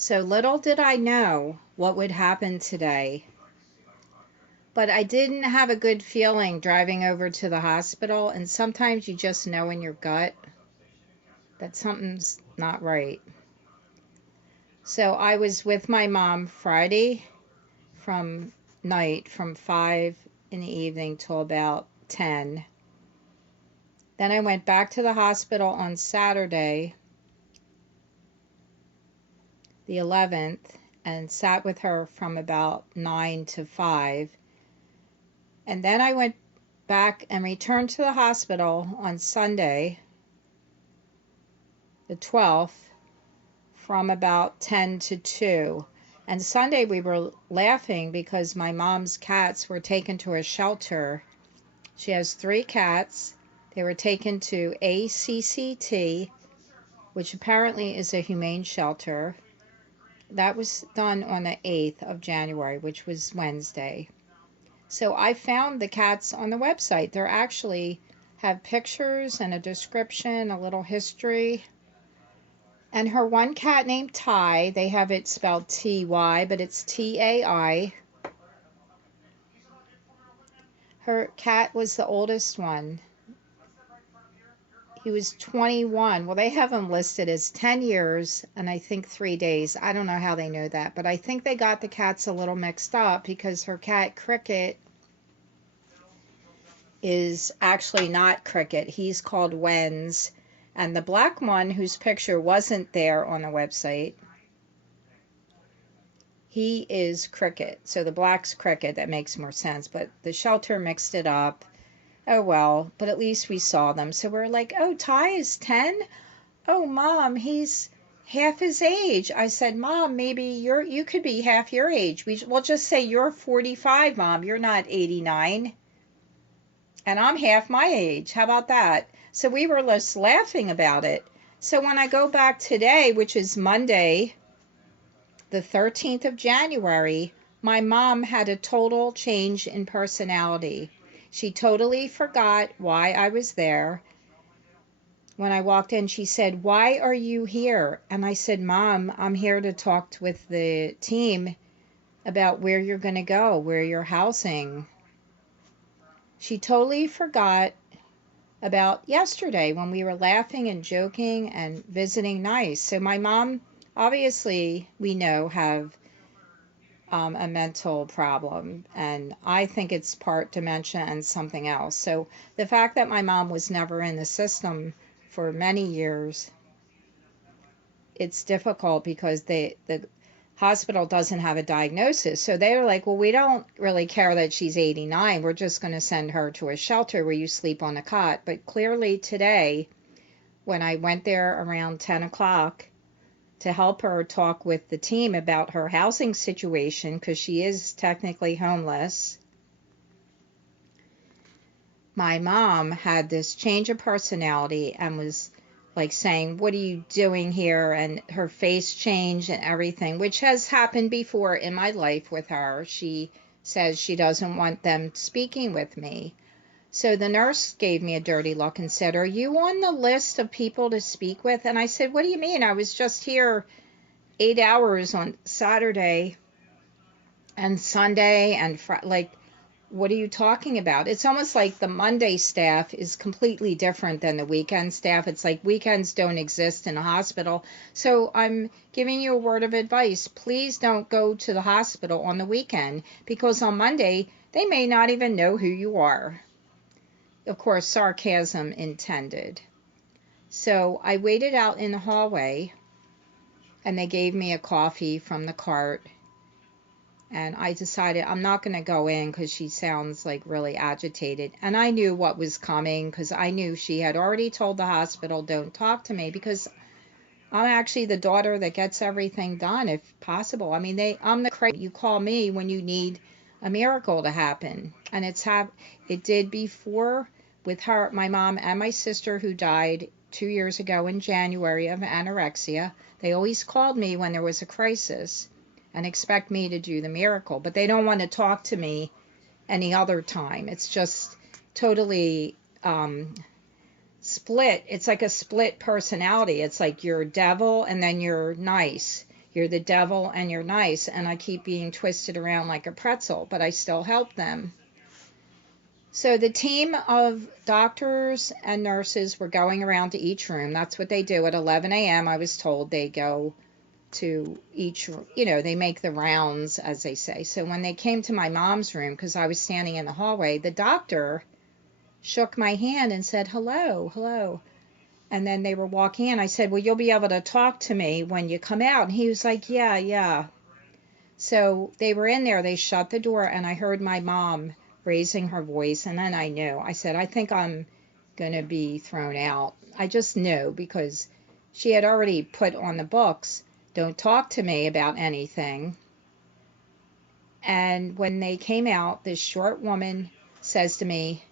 So little did I know what would happen today, but I didn't have a good feeling driving over to the hospital, and sometimes you just know in your gut that something's not right. So I was with my mom Friday from 5 in the evening till about 10. Then I went back to the hospital on Saturday, the 11th, and sat with her from about 9 to 5. And then I went back and returned to the hospital on Sunday, the 12th, from about 10 to 2. And Sunday we were laughing because my mom's cats were taken to a shelter. She has 3 cats. They were taken to ACCT, which apparently is a humane shelter. That was done on the 8th of January, which was Wednesday. So I found the cats on the website. They actually have pictures and a description, a little history. And her one cat named Ty, they have it spelled T-Y, but it's T-A-I. Her cat was the oldest one. He was 21. Well, they have him listed as 10 years and I think 3 days. I don't know how they know that, but I think they got the cats a little mixed up because her cat Cricket is actually not Cricket. He's called Wenz. And the black one, whose picture wasn't there on the website, he is Cricket. So the black's Cricket. That makes more sense. But the shelter mixed it up. Oh well, but at least we saw them. So we're like, oh, Ty is 10? Oh, Mom, he's half his age. I said, Mom, maybe you could be half your age. We'll just say you're 45, Mom. You're not 89. And I'm half my age. How about that? So we were just laughing about it. So when I go back today, which is Monday, the 13th of January, my mom had a total change in personality. She totally forgot why I was there. When I walked in, she said, "Why are you here?" And I said, "Mom, I'm here to talk with the team about where you're going to go, where you're housing." She totally forgot about yesterday when we were laughing and joking and visiting nice. So my mom, obviously, we know, have a mental problem, and I think it's part dementia and something else. So the fact that my mom was never in the system for many years, it's difficult because the hospital doesn't have a diagnosis. So they're like, well, we don't really care that she's 89. We're just going to send her to a shelter where you sleep on a cot. But clearly today, when I went there around 10 o'clock to help her talk with the team about her housing situation, because she is technically homeless, my mom had this change of personality and was like saying, "What are you doing here?" And her face changed and everything, which has happened before in my life with her. She says she doesn't want them speaking with me. So the nurse gave me a dirty look and said, "Are you on the list of people to speak with?" And I said, "What do you mean? I was just here 8 hours on Saturday and Sunday and like, what are you talking about?" It's almost like the Monday staff is completely different than the weekend staff. It's like weekends don't exist in a hospital. So I'm giving you a word of advice. Please don't go to the hospital on the weekend, because on Monday they may not even know who you are. Of course, sarcasm intended. So I waited out in the hallway and they gave me a coffee from the cart. And I decided I'm not going to go in because she sounds like really agitated. And I knew what was coming because I knew she had already told the hospital, "Don't talk to me," because I'm actually the daughter that gets everything done if possible. I mean, I'm the crazy. You call me when you need a miracle to happen. And it did before with her, my mom and my sister, who died 2 years ago in January of anorexia. They always called me when there was a crisis and expect me to do the miracle, but they don't want to talk to me any other time. It's just totally split. It's like a split personality. It's like you're devil and then you're nice. you're the devil and you're nice. And I keep being twisted around like a pretzel, but I still help them. So the team of doctors and nurses were going around to each room. That's what they do at 11 a.m. I was told they go to each, they make the rounds, as they say. So when they came to my mom's room, because I was standing in the hallway, the doctor shook my hand and said, hello, hello. And then they were walking in. I said, well, you'll be able to talk to me when you come out. And he was like, yeah, yeah. So they were in there. They shut the door, and I heard my mom raising her voice. And then I knew. I said, I think I'm going to be thrown out. I just knew, because she had already put on the books, don't talk to me about anything. And when they came out, this short woman says to me,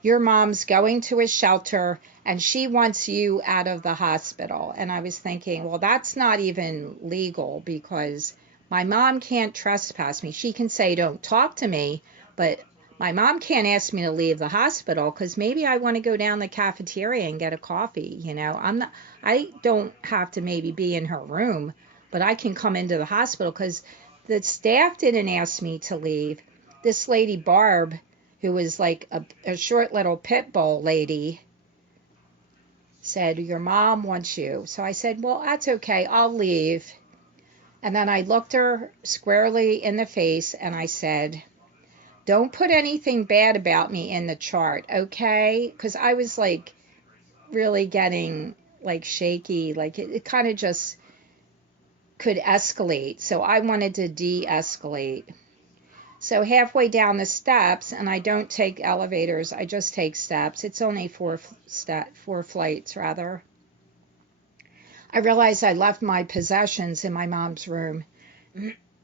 your mom's going to a shelter and she wants you out of the hospital. And I was thinking, well, that's not even legal, because my mom can't trespass me. She can say, don't talk to me, but my mom can't ask me to leave the hospital, because maybe I want to go down the cafeteria and get a coffee. I don't have to maybe be in her room, but I can come into the hospital, because the staff didn't ask me to leave. This lady, Barb, who was like a short little pit bull lady, said, your mom wants you. So I said, well, that's okay, I'll leave. And then I looked her squarely in the face and I said, don't put anything bad about me in the chart, okay? Because I was like really getting like shaky, like it kind of just could escalate. So I wanted to de-escalate. So halfway down the steps, and I don't take elevators, I just take steps. It's only four flights, rather. I realized I left my possessions in my mom's room.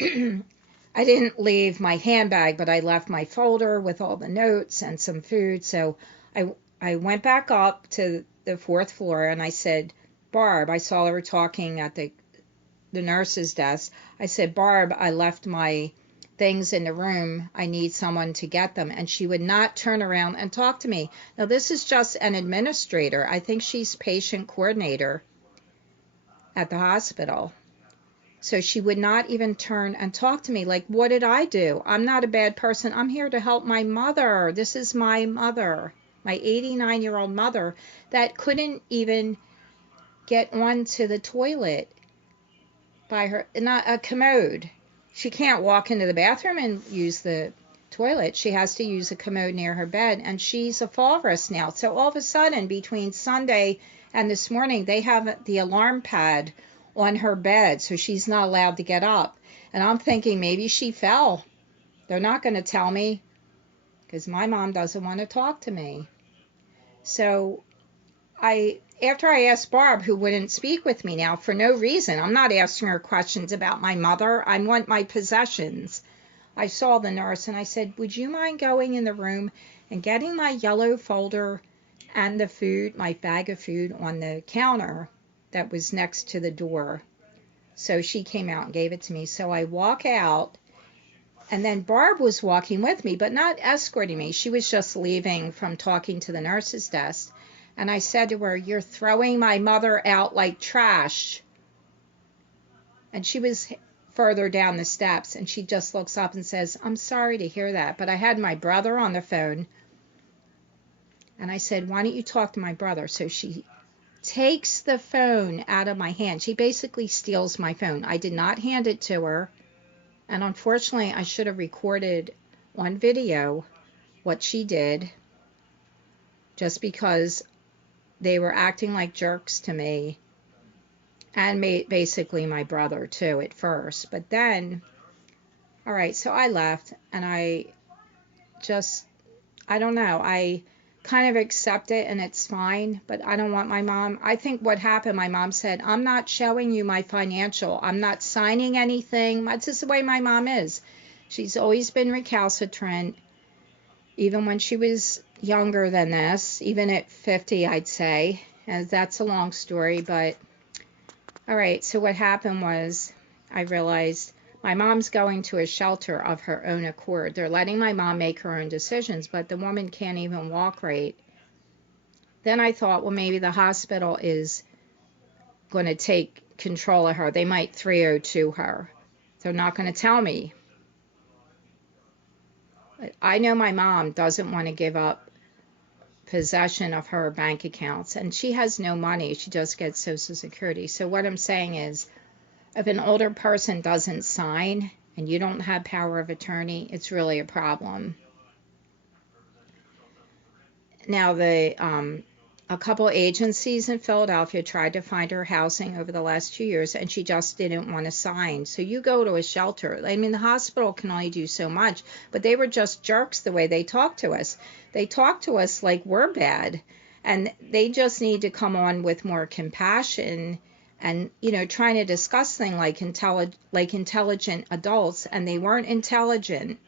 I didn't leave my handbag, but I left my folder with all the notes and some food. So I went back up to the 4th floor and I said, Barb, I saw her talking at the nurse's desk. I said, Barb, I left my things in the room. I need someone to get them. And she would not turn around and talk to me. Now, this is just an administrator. I think she's patient coordinator at the hospital. So she would not even turn and talk to me. Like, what did I do? I'm not a bad person. I'm here to help my mother. This is my mother, my 89-year-old mother that couldn't even get onto the toilet by her, not a commode. She can't walk into the bathroom and use the toilet. She has to use a commode near her bed, and she's a fall risk now. So all of a sudden, between Sunday and this morning, they have the alarm pad on her bed, so she's not allowed to get up. And I'm thinking maybe she fell. They're not going to tell me, because my mom doesn't want to talk to me. So after I asked Barb, who wouldn't speak with me now for no reason, I'm not asking her questions about my mother. I want my possessions. I saw the nurse and I said, would you mind going in the room and getting my yellow folder and the food, my bag of food on the counter that was next to the door? So she came out and gave it to me. So I walk out, and then Barb was walking with me, but not escorting me. She was just leaving from talking to the nurse's desk. And I said to her, you're throwing my mother out like trash. And she was further down the steps, and she just looks up and says, I'm sorry to hear that, but I had my brother on the phone. And I said, why don't you talk to my brother? So she takes the phone out of my hand. She basically steals my phone. I did not hand it to her. And unfortunately, I should have recorded on video what she did, just because they were acting like jerks to me, and basically my brother too at first. But then, all right, so I left, and I don't know, I kind of accept it, and it's fine, but I don't want my mom. I think what happened, my mom said, I'm not showing you my financial, I'm not signing anything. That's just the way my mom is. She's always been recalcitrant, even when she was younger than this, even at 50, I'd say. And that's a long story, but all right, so what happened was I realized my mom's going to a shelter of her own accord. They're letting my mom make her own decisions, but the woman can't even walk right. Then I thought, well, maybe the hospital is going to take control of her. They might 302 her. They're not going to tell me. I know my mom doesn't want to give up possession of her bank accounts, and she has no money. She just gets Social Security. So what I'm saying is, if an older person doesn't sign and you don't have power of attorney, it's really a problem. Now, a couple agencies in Philadelphia tried to find her housing over the last 2 years, and she just didn't want to sign. So you go to a shelter. I mean, the hospital can only do so much, but they were just jerks the way they talk to us. They talk to us like we're bad, and they just need to come on with more compassion and, trying to discuss things like intelligent adults, and they weren't intelligent.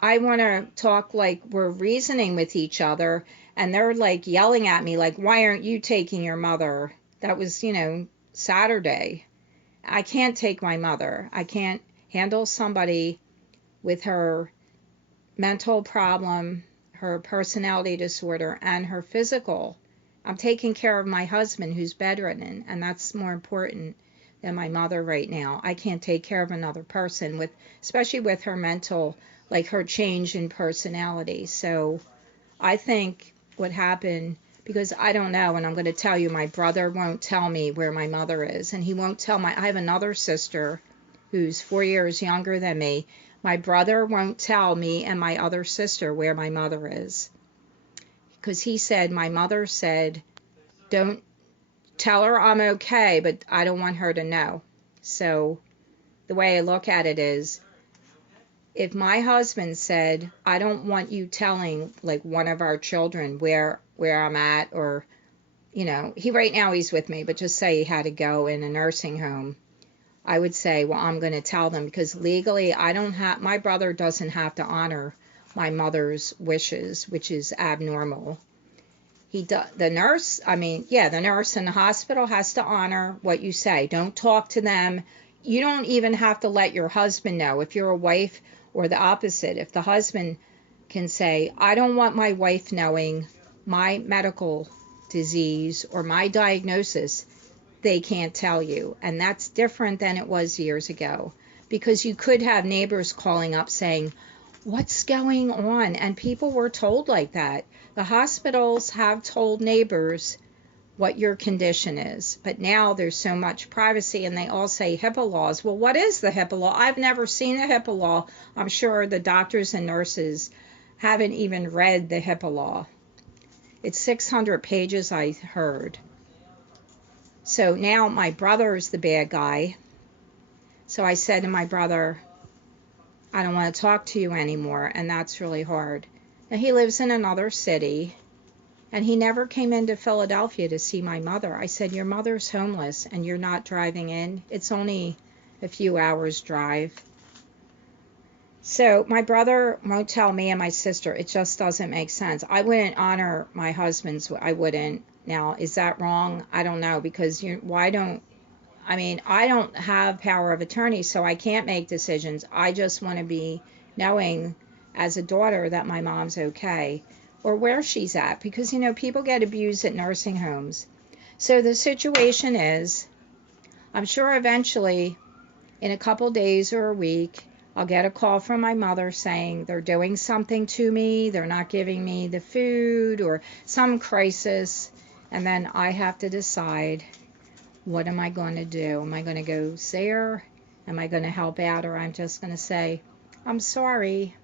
I want to talk like we're reasoning with each other, and they're like yelling at me like, why aren't you taking your mother? That was, Saturday. I can't take my mother. I can't handle somebody with her mental problem, her personality disorder, and her physical. I'm taking care of my husband who's bedridden, and that's more important than my mother right now. I can't take care of another person, especially with her mental, like her change in personality. So I think what happened, because I don't know, and I'm going to tell you, my brother won't tell me where my mother is, and he won't tell I have another sister who's 4 years younger than me. My brother won't tell me and my other sister where my mother is, because he said, my mother said, don't tell her I'm okay, but I don't want her to know. So the way I look at it is, if my husband said, I don't want you telling like one of our children where I'm at, or, right now he's with me, but just say he had to go in a nursing home, I would say, well, I'm going to tell them, because legally my brother doesn't have to honor my mother's wishes, which is abnormal. The nurse in the hospital has to honor what you say. Don't talk to them. You don't even have to let your husband know. If you're a wife, or the opposite, if the husband can say, I don't want my wife knowing my medical disease or my diagnosis, they can't tell you. And that's different than it was years ago, because you could have neighbors calling up saying, what's going on? And people were told like that. The hospitals have told neighbors what your condition is, but now there's so much privacy, and they all say HIPAA laws. Well, what is the HIPAA law? I've never seen a HIPAA law. I'm sure the doctors and nurses haven't even read the HIPAA law. It's 600 pages, I heard. So now my brother's the bad guy. So I said to my brother, I don't want to talk to you anymore, and that's really hard. Now, he lives in another city, and he never came into Philadelphia to see my mother. I said, your mother's homeless, and you're not driving in? It's only a few hours drive. So my brother won't tell me and my sister. It just doesn't make sense. I wouldn't honor my husband's. I wouldn't. Now, is that wrong? I don't know, because I don't have power of attorney, so I can't make decisions. I just want to be knowing as a daughter that my mom's okay, or where she's at, because, people get abused at nursing homes. So the situation is, I'm sure eventually, in a couple days or a week, I'll get a call from my mother saying they're doing something to me, they're not giving me the food, or some crisis, and then I have to decide, what am I going to do? Am I going to go see her? Am I going to help out, or I'm just going to say, I'm sorry?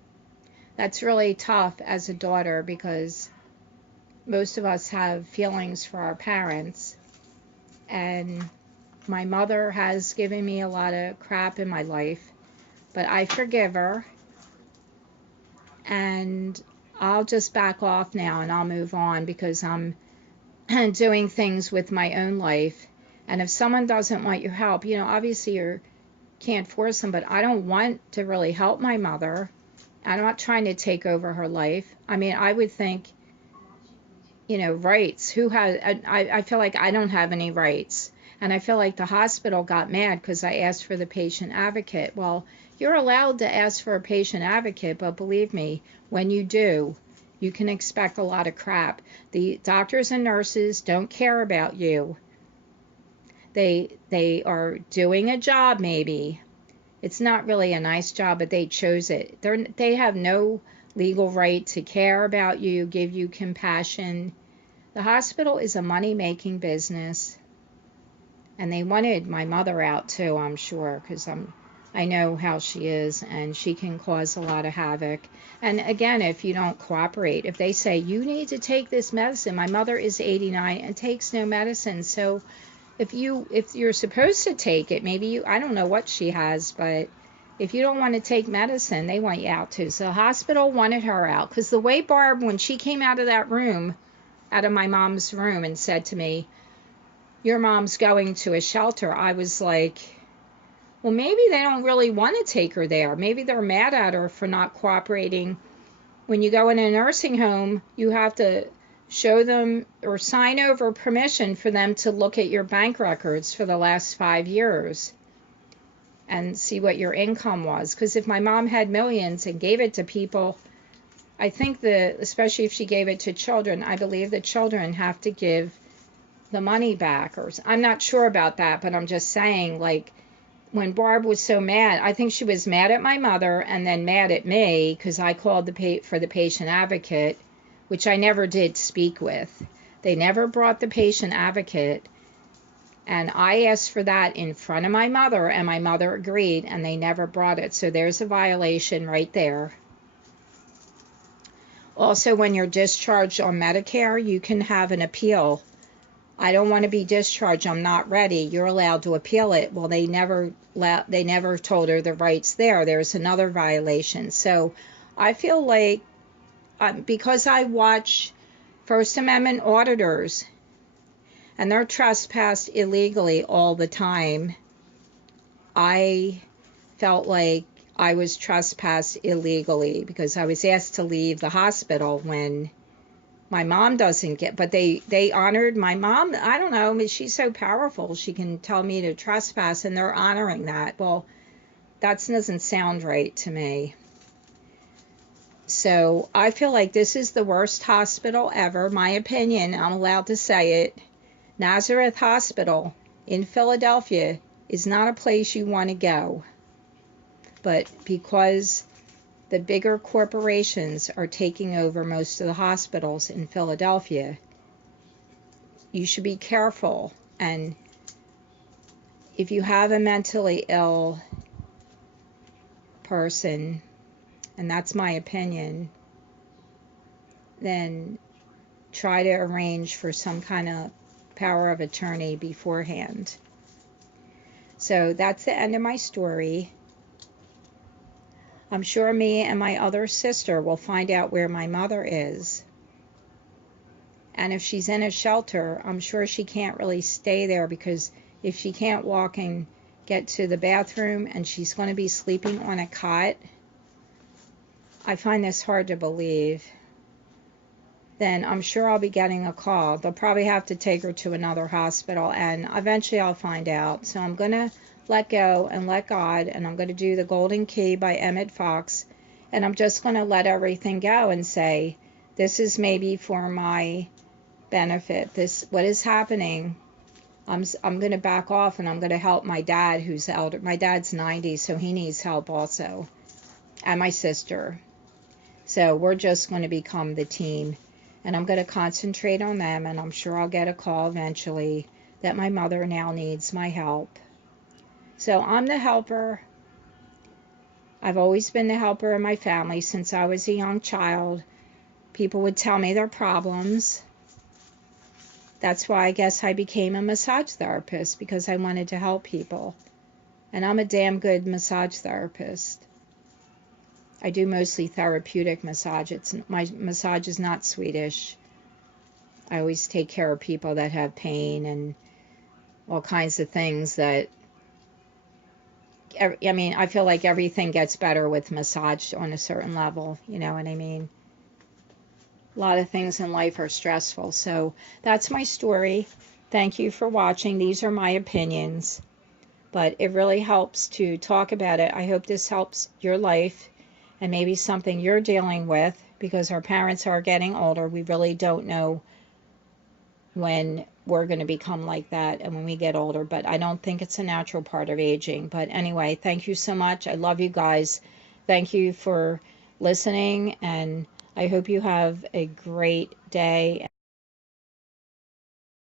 That's really tough as a daughter, because most of us have feelings for our parents, and my mother has given me a lot of crap in my life, but I forgive her, and I'll just back off now and I'll move on, because I'm doing things with my own life. And if someone doesn't want your help, obviously you can't force them, but I don't want to really help my mother. I'm not trying to take over her life. I would think, rights. I feel like I don't have any rights. And I feel like the hospital got mad because I asked for the patient advocate. Well, you're allowed to ask for a patient advocate, but believe me, when you do, you can expect a lot of crap. The doctors and nurses don't care about you. They are doing a job maybe. It's not really a nice job, but they chose it. They have no legal right to care about you, give you compassion. The hospital is a money-making business, and they wanted my mother out too, I'm sure, because I know how she is, and she can cause a lot of havoc. And again, if you don't cooperate, if they say you need to take this medicine, my mother is 89 and takes no medicine, so if you're supposed to take it, maybe I don't know what she has, but if you don't want to take medicine, they want you out too. So the hospital wanted her out, because the way Barb, when she came out of that room, out of my mom's room, and said to me, your mom's going to a shelter, I was like, well, maybe they don't really want to take her there. Maybe they're mad at her for not cooperating. When you go in a nursing home, you have to show them or sign over permission for them to look at your bank records for the last 5 years and see what your income was. Because if my mom had millions and gave it to people, I think especially if she gave it to children, I believe the children have to give the money back. Or I'm not sure about that, but I'm just saying, like, when Barb was so mad, I think she was mad at my mother and then mad at me because I called for the patient advocate, which I never did speak with. They never brought the patient advocate, and I asked for that in front of my mother, and my mother agreed, and they never brought it. So there's a violation right there. Also, when you're discharged on Medicare, you can have an appeal. I don't want to be discharged, I'm not ready. You're allowed to appeal it. Well, they never told her the rights there. There's another violation. So I feel like because I watch First Amendment auditors, and they're trespassed illegally all the time, I felt like I was trespassed illegally because I was asked to leave the hospital when my mom doesn't get, but they honored my mom. I don't know, I mean, she's so powerful, she can tell me to trespass, and they're honoring that. Well, that doesn't sound right to me. So I feel like this is the worst hospital ever, my opinion, I'm allowed to say it. Nazareth Hospital in Philadelphia is not a place you want to go. But because the bigger corporations are taking over most of the hospitals in Philadelphia, you should be careful. And if you have a mentally ill person, and that's my opinion, then try to arrange for some kind of power of attorney beforehand. So that's the end of my story. I'm sure me and my other sister will find out where my mother is. And if she's in a shelter, I'm sure she can't really stay there, because if she can't walk and get to the bathroom and she's going to be sleeping on a cot, I find this hard to believe, then I'm sure I'll be getting a call. They'll probably have to take her to another hospital, and eventually I'll find out. So I'm going to let go and let God, and I'm going to do The Golden Key by Emmett Fox, and I'm just going to let everything go and say, this is maybe for my benefit. What is happening, I'm going to back off, and I'm going to help my dad, who's elder. My dad's 90, so he needs help also, and my sister. So we're just going to become the team, and I'm going to concentrate on them, and I'm sure I'll get a call eventually that my mother now needs my help. So I'm the helper. I've always been the helper in my family since I was a young child. People would tell me their problems. That's why I guess I became a massage therapist, because I wanted to help people. And I'm a damn good massage therapist. I do mostly therapeutic massage. My massage is not Swedish. I always take care of people that have pain and all kinds of things that, I mean, I feel like everything gets better with massage on a certain level, you know what I mean? A lot of things in life are stressful. So that's my story. Thank you for watching. These are my opinions, but it really helps to talk about it. I hope this helps your life and maybe something you're dealing with, because our parents are getting older. We really don't know when we're going to become like that and when we get older. But I don't think it's a natural part of aging. But anyway, thank you so much. I love you guys. Thank you for listening, and I hope you have a great day.